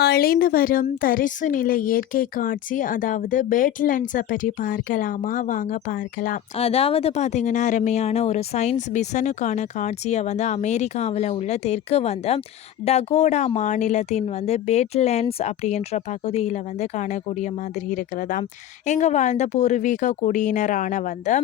அழிந்து வரும் தரிசு நிலை இயற்கை காட்சி அதாவது பேட்லண்ட்ஸை பற்றி பார்க்கலாமா? வாங்க பார்க்கலாம். அதாவது பார்த்திங்கன்னா அருமையான ஒரு சயின்ஸ் பிசனுக்கான காட்சியை வந்து அமெரிக்காவில் உள்ள தெற்கு வந்து டகோடா மாநிலத்தின் வந்து பேட்லண்ட்ஸ் அப்படின்ற பகுதியில் வந்து காணக்கூடிய மாதிரி இருக்கிறதா? இங்கே வாழ்ந்த பூர்வீக குடியினரான வந்து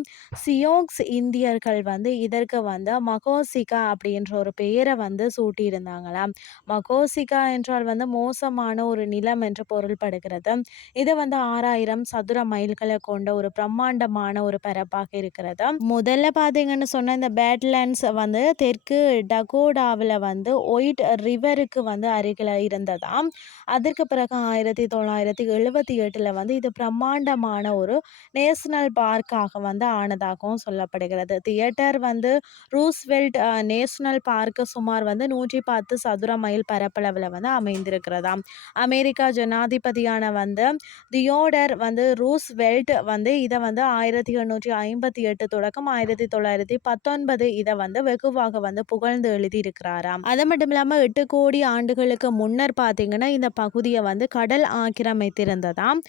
சியோக்ஸ் இந்தியர்கள் வந்து இதற்கு வந்து மகோசிகா அப்படின்ற ஒரு பெயரை வந்து சூட்டியிருந்தாங்களாம். மகோசிகா என்றால் வந்து மோசமான ஒரு நிலம் என்று பொருள்படுகிறது. இது வந்து ஆறாயிரம் சதுர மைல்களை கொண்ட ஒரு பிரம்மாண்டமான ஒரு பரப்பாக இருக்கிறது. முதல்ல பார்த்தீங்கன்னு சொன்ன இந்த பேட்லேண்ட்ஸ் வந்து தெற்கு டகோடாவில் வந்து ஒயிட் ரிவருக்கு வந்து அருகில் இருந்ததாம் அதற்கு பிறகு ஆயிரத்தி தொள்ளாயிரத்தி எழுபத்தி எட்டில் வந்து இது பிரம்மாண்டமான ஒரு நேஷனல் பார்க்காக வந்து ஆனதாகவும் சொல்லப்படுகிறது. தியேட்டர் வந்து ரூஸ்வெல்ட் நேஷனல் பார்க்கு சுமார் வந்து நூற்றி பத்து சதுர மைல் பரப்பளவில் வந்து அமைந்திருக்கிறதா? அமைந்திருக்கிறதாம் அமெரிக்கா ஜனாதிபதியான வந்து தியோடர் வந்து ரூஸ்வெல்ட் வந்து இதை வந்து ஆயிரத்தி எண்ணூற்றி ஐம்பத்தி எட்டு தொடக்கம் ஆயிரத்தி தொள்ளாயிரத்தி பத்தொன்பது இதை வந்து வெகுவாக வந்து புகழ்ந்து எழுதியிருக்கிறாராம். அது மட்டும் இல்லாமல் எட்டு கோடி ஆண்டுகளுக்கு முன்னர் பார்த்தீங்கன்னா இந்த பகுதியை வந்து கடல் ஆக்கிரமித்திருந்ததாம்.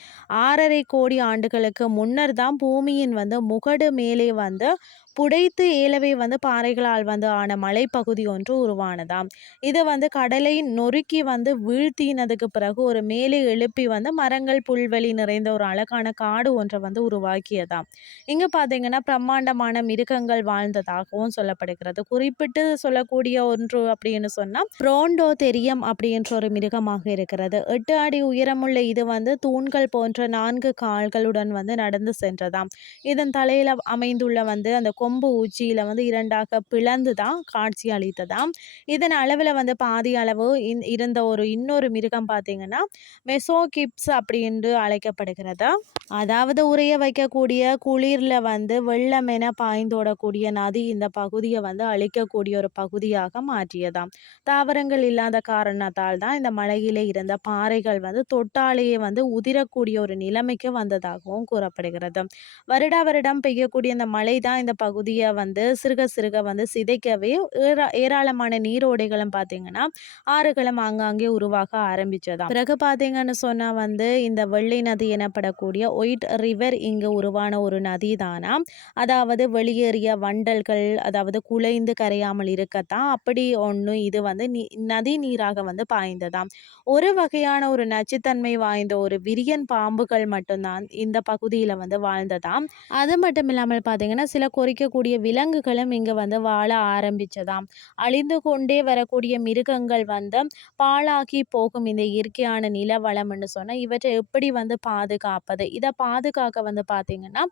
ஆறரை கோடி ஆண்டுகளுக்கு முன்னர் தான் பூமியின் வந்து முகடு மேலே வந்து புடைத்து ஏலவே வந்து பாறைகளால் வந்து ஆன மலைப்பகுதி ஒன்று உருவானதாம். இதை வந்து கடலை நொறுக்கி வந்து வீழ்த்தினதுக்கு பிறகு ஒரு மேலே எழுப்பி வந்து மரங்கள் புல்வெளி நிறைந்த ஒரு அழகான காடு ஒன்றை வந்து உருவாக்கியதாம். இங்கே பார்த்தீங்கன்னா பிரம்மாண்டமான மிருகங்கள் வாழ்ந்ததாகவும் சொல்லப்படுகிறது. குறிப்பிட்டு சொல்லக்கூடிய ஒன்று அப்படின்னு சொன்னால் ப்ரோண்டோ தெரியம் அப்படின்ற ஒரு மிருகமாக இருக்கிறது. எட்டு அடி உயரமுள்ள இது வந்து தூண்கள் போன்ற நான்கு கால்களுடன் வந்து நடந்து சென்றதாம். இதன் தலையில் அமைந்துள்ள வந்து அந்த கொம்பு உச்சியில் வந்து இரண்டாக பிளந்து தான் காட்சி அளித்ததாம். இதன் அளவில் வந்து பாதி அளவு இருந்த ஒரு இன்னொரு மிருகம் பார்த்தீங்கன்னா மெசோகிப்ஸ் அப்படின்று அழைக்கப்படுகிறது. அதாவது உரைய வைக்கக்கூடிய குளிரில் வந்து வெள்ளம் என பாய்ந்தோடக்கூடிய நதி இந்த பகுதியை வந்து அழிக்கக்கூடிய ஒரு பகுதியாக மாற்றியதாம். தாவரங்கள் இல்லாத காரணத்தால் தான் இந்த மலையிலே இருந்த பாறைகள் வந்து தொட்டாலேயே வந்து உதிரக்கூடிய ஒரு நிலைமைக்கு வந்ததாகவும் கூறப்படுகிறது. வருடா வருடம் பெய்யக்கூடிய இந்த மழை தான் இந்த பகுதியை வந்து சிறுக சிறுக வந்து சிதைக்கவே ஏரா ஏராளமான நீரோடைகளும் பார்த்தீங்கன்னா ஆறுகளும் ஆங்காங்கே உருவாக ஆரம்பித்ததாம் பிறகு பார்த்தீங்கன்னு சொன்னால் வந்து இந்த வெள்ளை நதி எனப்படக்கூடிய ஒயிட் ரிவர் இங்கு உருவான ஒரு நதி தானா அதாவது வெளியேறிய வண்டல்கள் அதாவது குலைந்து கரையாமல் இருக்கத்தான் அப்படி ஒன்று இது வந்து நதி நீராக வந்து பாய்ந்ததாம். ஒரு வகையான ஒரு நச்சுத்தன்மை வாய்ந்த ஒரு விரியன் பாம்புகள் மட்டும்தான் இந்த பகுதியில் வந்து வாழ்ந்ததாம். அது மட்டும் இல்லாமல் பார்த்தீங்கன்னா சில கொறிக்கக்கூடிய விலங்குகளும் இங்கே வந்து வாழ ஆரம்பிச்சதாம். அழிந்து கொண்டே வரக்கூடிய மிருகங்கள் வந்து பாழாகி போகும் இந்த இயற்கையான நில வளம்னு சொன்னால் இவற்றை எப்படி வந்து பாதுகாப்பது? இதை பாதுகாக்க வந்து பார்த்திங்கன்னா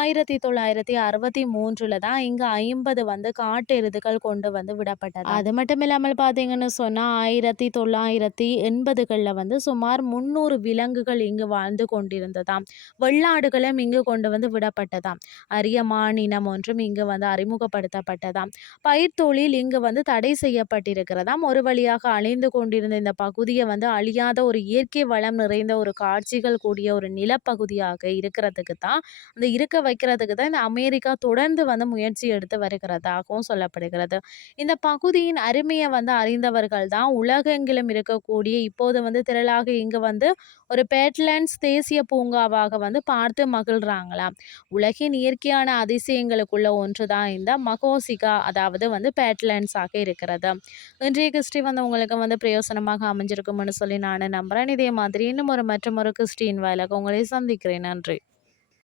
ஆயிரத்தி தொள்ளாயிரத்தி அறுபத்தி மூன்றில் தான் இங்கே ஐம்பது வந்து காட்டெருதுகள் கொண்டு வந்து விடப்பட்டது அது மட்டும் இல்லாமல் பார்த்தீங்கன்னு சொன்னால் ஆயிரத்தி தொள்ளாயிரத்தி எண்பதுகளில் வந்து சுமார் முந்நூறு விலங்குகள் இங்கு வாழ்ந்து கொண்டிருந்ததாம். வெள்ளாடுகளும் இங்கு கொண்டு வந்து விடப்பட்டதாம். அரிய மாநிலம் ஒன்று ஒன்றும் இங்கு வந்து அறிமுகப்படுத்தப்பட்டதாம். பயிர் தொழில் இங்கு வந்து தடை செய்யப்பட்டிருக்கிறதாம். ஒரு வழியாக அழிந்து கொண்டிருந்த இந்த பகுதியை வந்து அழியாத ஒரு இயற்கை வளம் நிறைந்த ஒரு காட்சிகள் கூடிய ஒரு நிலப்பகுதியாக இருக்கிறதுக்கு தான் அந்த இருக்க வைக்கிறதுக்கு தான் இந்த அமெரிக்கா தொடர்ந்து வந்து முயற்சி எடுத்து வருகிறதாகவும் சொல்லப்படுகிறது. இந்த பகுதியின் அருமையை வந்து அறிந்தவர்கள் தான் உலகெங்கிலும் இருக்கக்கூடிய இப்போது வந்து திரளாக இங்கு வந்து ஒரு பேட்லேண்ட்ஸ் தேசிய பூங்காவாக வந்து பார்த்து மகிழ்றாங்களாம். உலகின் இயற்கையான அதிசயங்களுக்குள்ள ஒன்று தான் இந்த மகோசிகா அதாவது வந்து பேட்லேண்ட்ஸாக இருக்கிறது. இன்றைய கிறிஸ்டி வந்து உங்களுக்கு வந்து பிரயோசனமாக அமைஞ்சிருக்கும்னு சொல்லி நான் நம்புகிறேன் இதே மாதிரி இன்னும் ஒரு மற்றும் ஒரு கிறிஸ்டின் வாயிலாக உங்களை சந்திக்கிறேன். நன்றி.